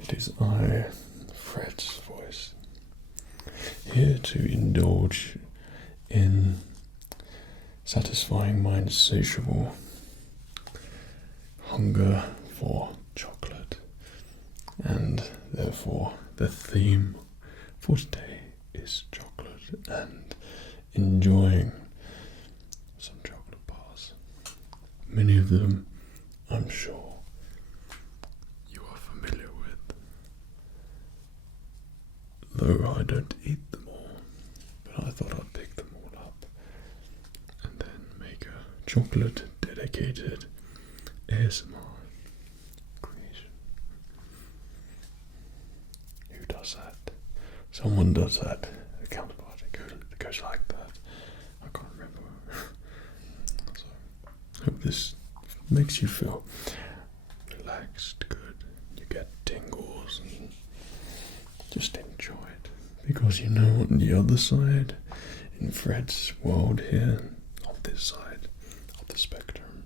it is I, FredsVoice, here to indulge in satisfying my insatiable hunger for chocolate, and therefore the theme for today is chocolate and enjoying some chocolate bars. Many of them, I'm sure, you are familiar with, though I don't eat them all, but I thought I'd pick them all up and then make a chocolate dedicated ASMR creation. Who does that? Someone does that. A counterpart. It goes like that. I can't remember. So, I hope this makes you feel relaxed, good. You get tingles and just enjoy it. Because you know, on the other side, in Fred's world here, on this side of the spectrum,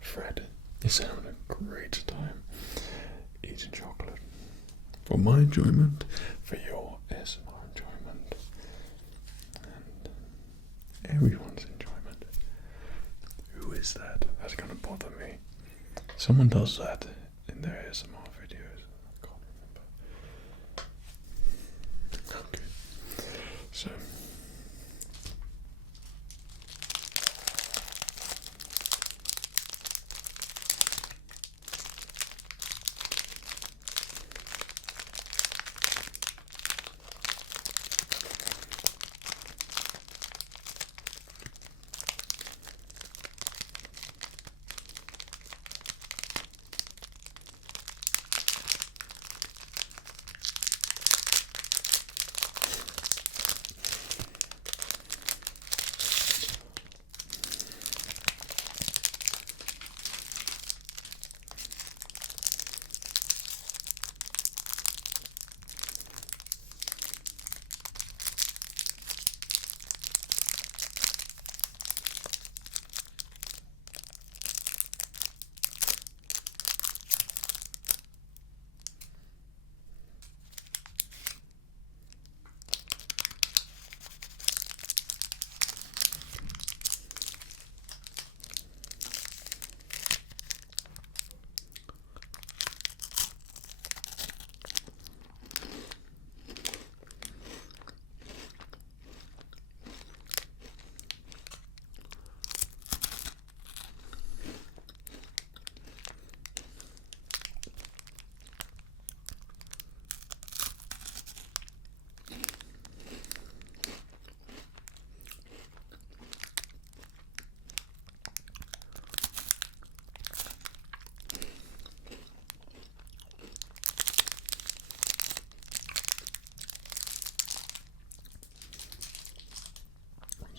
Fred is having a great time eating chocolate. For my enjoyment, for your ASMR enjoyment, and everyone's enjoyment. Who is that? That's going to bother me. Someone does that in their ASMR videos. I can't remember. Okay. So.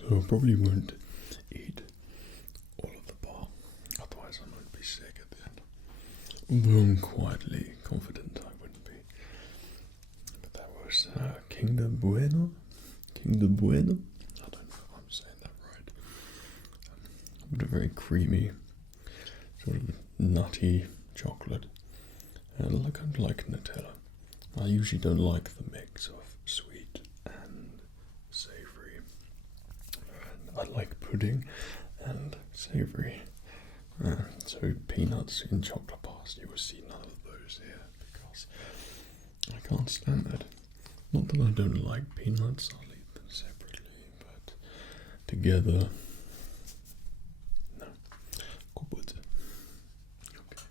So I probably won't eat all of the bar, otherwise I might be sick at the end. Although I'm quietly confident I wouldn't be. But that was Kinder Bueno? Kinder Bueno? I don't know if I'm saying that right. But a very creamy, sort of nutty chocolate. And kind of like Nutella. I usually don't like the mix of sweet and savoury. I like pudding and savoury. So peanuts in chocolate bars, you will see none of those here because I can't stand that. Not that I don't like peanuts, I'll eat them separately, but together, no. Good. Okay.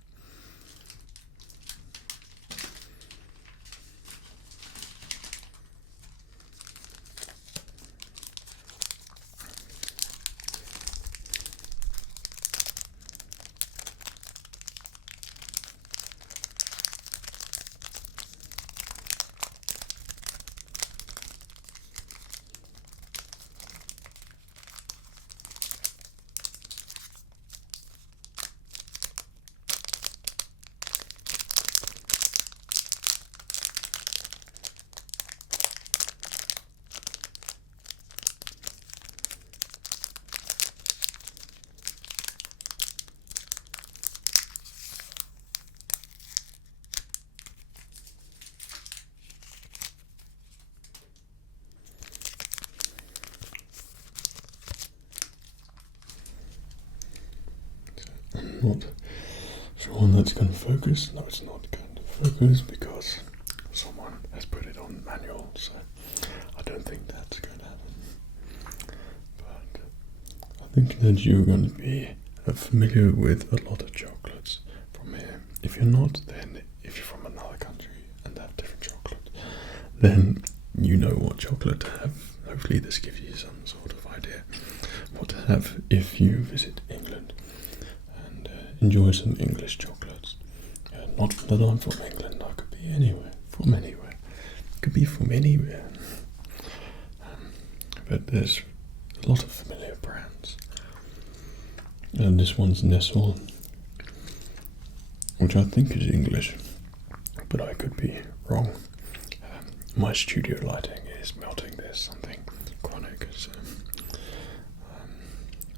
not sure that's going to focus. No, it's not going to focus because someone has put it on manual, so I don't think that's going to happen. But I think that you're going to be familiar with a lot of chocolates from here. If you're not, then if you're from another country and have different chocolate, then you know what chocolate to have. Hopefully this gives you some sort of idea what to have if you visit England and enjoy some English chocolates. Not that I'm from England, I could be anywhere, from anywhere. Could be from anywhere. But there's a lot of familiar brands. And this one's Nestle, which I think is English, but I could be wrong. My studio lighting is melting. There's something chronic. So,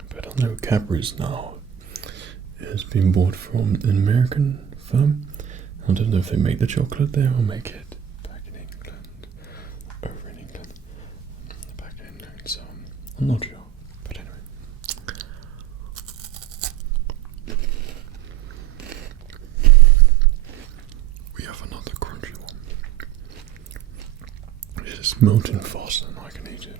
but I know Cadbury's now has been bought from an American firm. I don't know if they make the chocolate there or make it back in England, over in England, back in England. So I'm not sure. But anyway. We have another crunchy one. It is melting faster than I can eat it.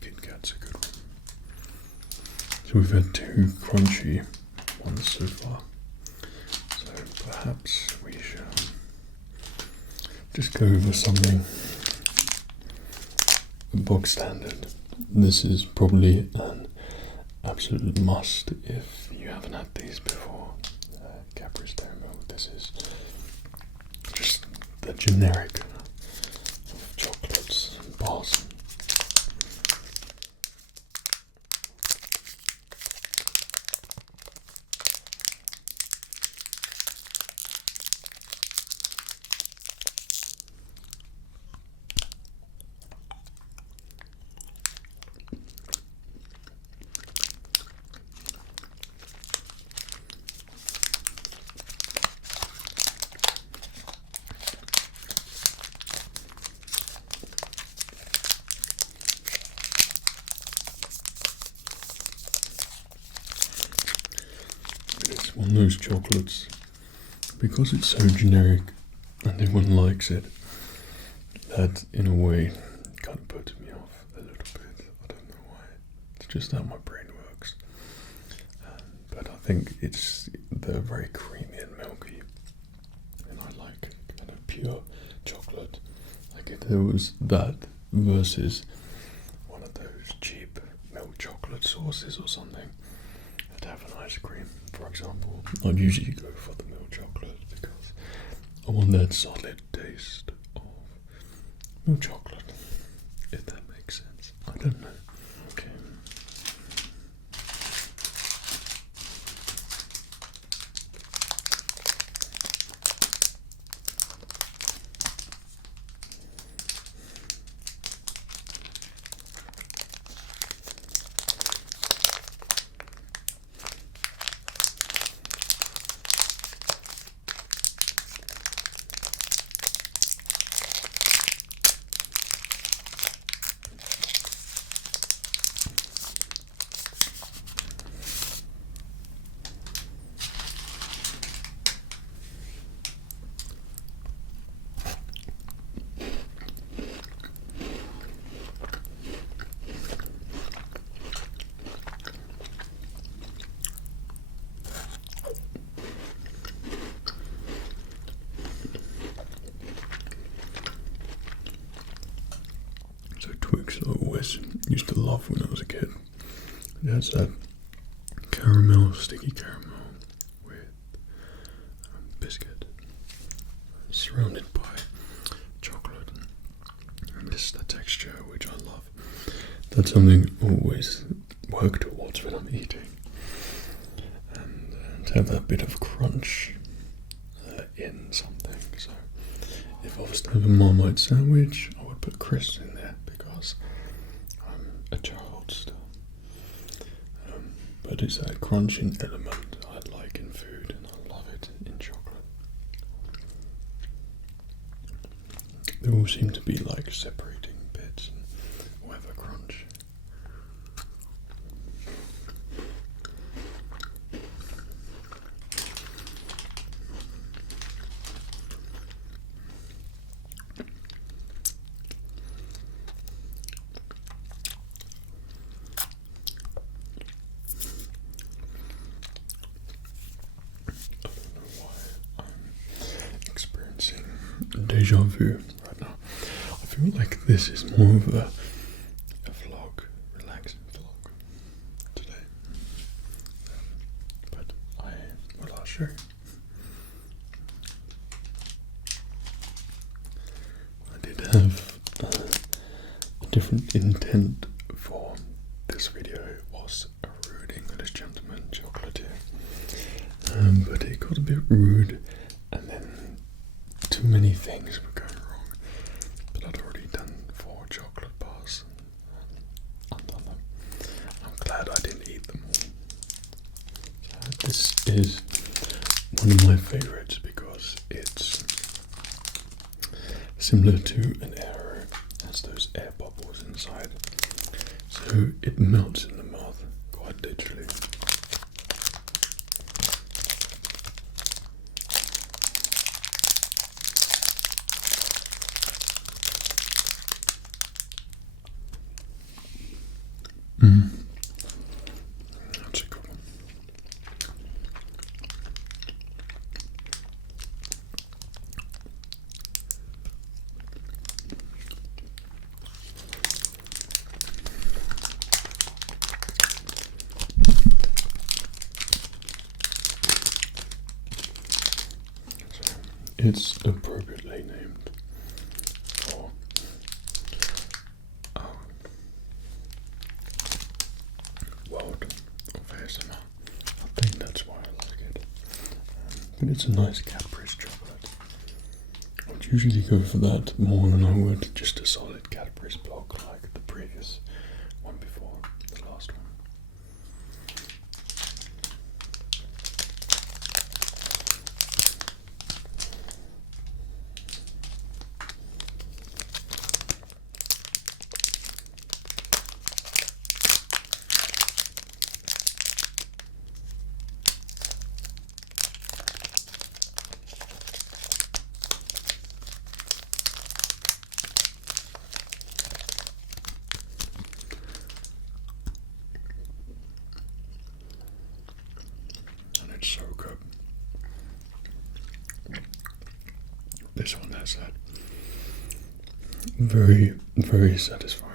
Kit Kat's a good one. So we've had two crunchy ones so far. So perhaps we shall just go over something bog standard. This is probably an absolute must if you haven't had these before. Cadbury's Dairy Milk. This is just the generic of chocolates and bars. It's one of those chocolates, because it's so generic and everyone likes it, that in a way kind of puts me off a little bit. I don't know why. It's just how my brain works. But I think they're very creamy and milky, and I like kind of pure chocolate. Like if there was that versus one of those cheap milk chocolate sauces or something, I'd have an ice cream, for example. I'd usually go for the milk chocolate because I want that solid taste of milk chocolate, if that makes sense. I don't know. Okay. Twix I always used to love when I was a kid. It has that caramel, sticky caramel with biscuit, surrounded by chocolate, and just the texture which I love. That's something I always work towards when I'm eating, and to have that bit of crunch in something. So if I was to have a Marmite sandwich, I would put crisps in there because I'm a child still. But it's that crunching element I like in food, and I love it in chocolate. They all seem to be like separating bits and whatever crunch. Deja vu right now. I feel like this is more of a vlog, relaxing vlog today. But I'll show you. I did have a different intent for this video. It was a rude English gentleman chocolatier, but it got a bit rude, and then too many things were going wrong. But I'd already done 4 chocolate bars and undone them. I'm glad I didn't eat them all. This is one of my favourites because it's similar to an Aero. It has those air bubbles inside, so it melts in the mouth quite literally. That's a good one. So it's appropriately named for world of ASMR. I think that's why I like it. But it's a nice Cadbury's chocolate. I would usually go for that more than I would just a solid Cadbury's block like the previous one before, the last one. It's so good. This one has that very, very satisfying.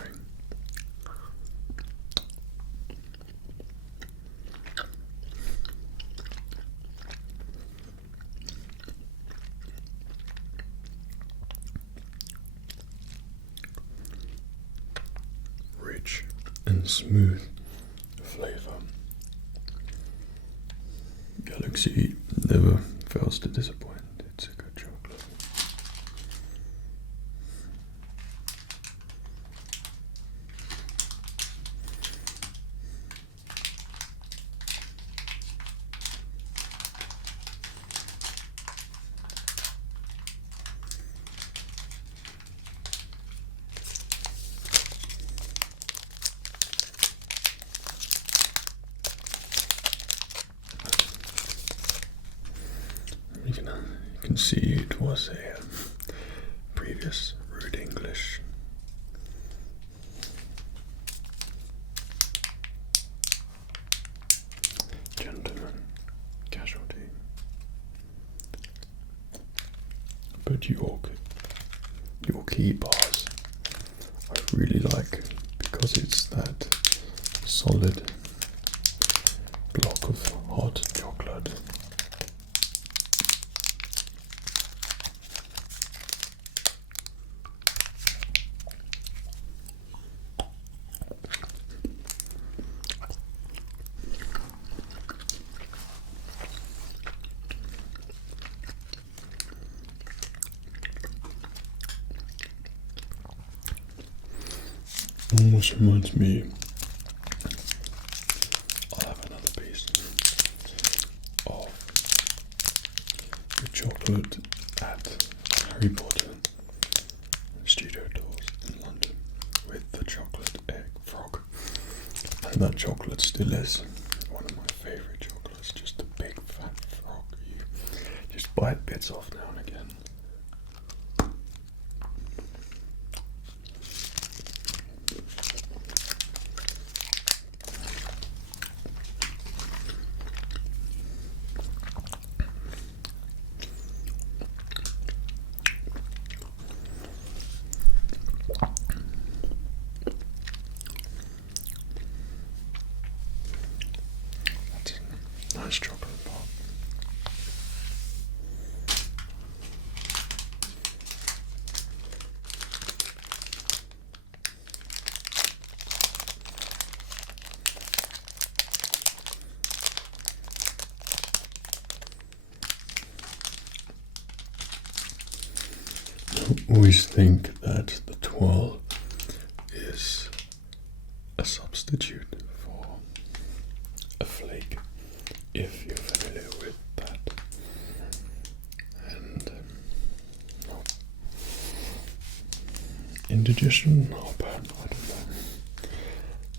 Rich and smooth flavour. Galaxy never fails to disappoint. It's a good chocolate. You can see it was a previous rude English gentleman casualty. But your key bars I really like because it's that solid block of hot chocolate. Almost reminds me, I'll have another piece of the chocolate at Harry Potter studio tours in London with the chocolate egg frog. And that chocolate still is one of my favourite chocolates, just a big fat frog. You just bite bits off now and again. Nice chocolate bar. I always think that the twirl is a substitute for a flake, if you're familiar with that. And indigestion, but I don't know.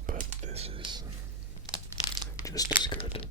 But this is just as good.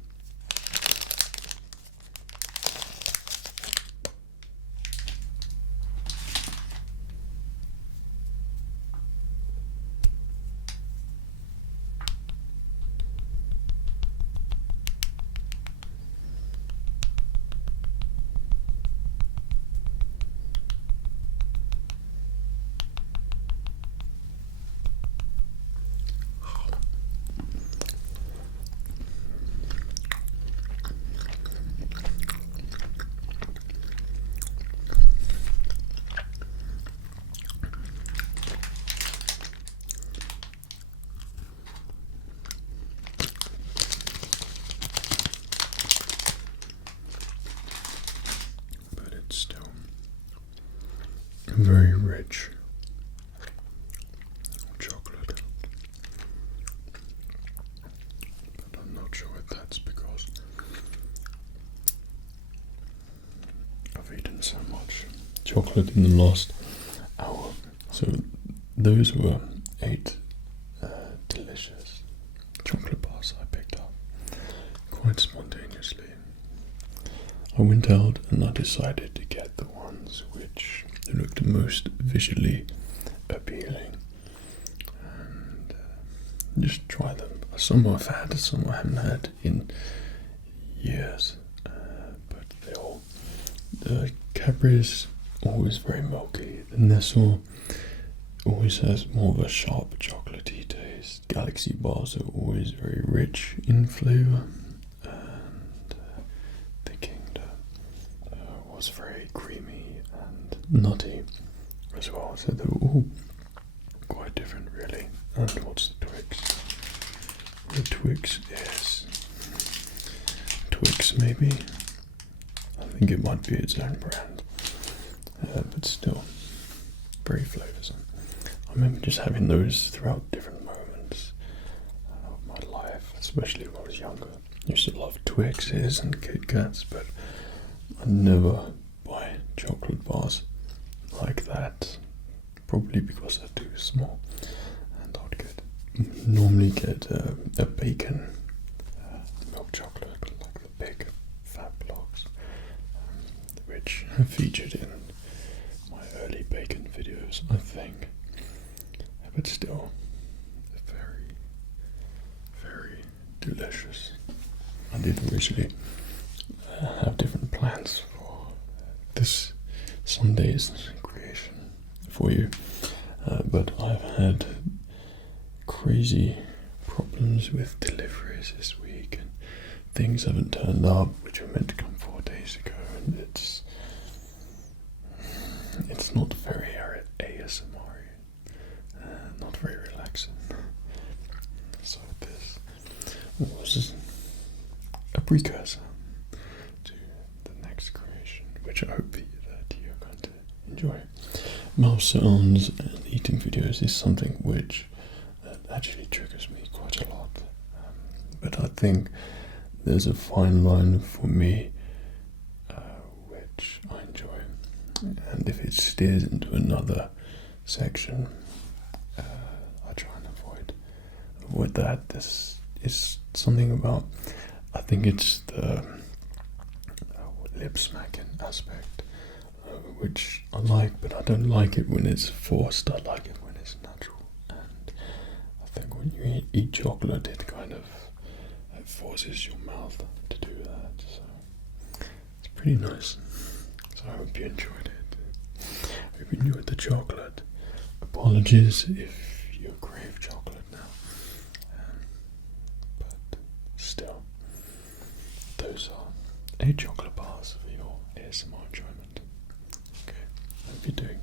Still very rich chocolate, but I'm not sure if that's because I've eaten so much chocolate in the last hour. So those were 8 delicious chocolate bars I picked up quite spontaneously. I went out and I decided to get the ones which looked most visually appealing and just try them. Some I've had, some I haven't had in years, but they all. The Cadbury's always very milky. The Nestle always has more of a sharp chocolatey taste. Galaxy bars are always very rich in flavour. Was very creamy and nutty as well, so they were all quite different really. And what's the Twix? The Twix is Twix maybe. I think it might be its own brand, but still very flavoursome. I remember just having those throughout different moments of my life, especially when I was younger. I used to love Twixes and Kit Kats, but I never buy chocolate bars like that, probably because they're too small. And I'd normally get a bacon milk chocolate, like the big fat blocks, which are featured in my early bacon videos, I think. But still, very, very delicious. I did originally have different plans for this Sunday's creation for you, but I've had crazy problems with deliveries this week and things haven't turned up which were meant to come 4 days ago, and it's not very ASMR, not very relaxing. So this was a precursor to the next creation, which I hope that you're going to enjoy. Mouse sounds and eating videos is something which think there's a fine line for me which I enjoy, and if it steers into another section, I try and avoid that. This is something about, I think it's the lip smacking aspect, which I like, but I don't like it when it's forced. I like it when it's natural, and I think when you eat chocolate, it kind of forces your mouth to do that. So it's pretty nice. So I hope you enjoyed it. I hope you enjoyed the chocolate. Apologies if you crave chocolate now, but still, those are 8 chocolate bars for your ASMR enjoyment. Okay, hope you're doing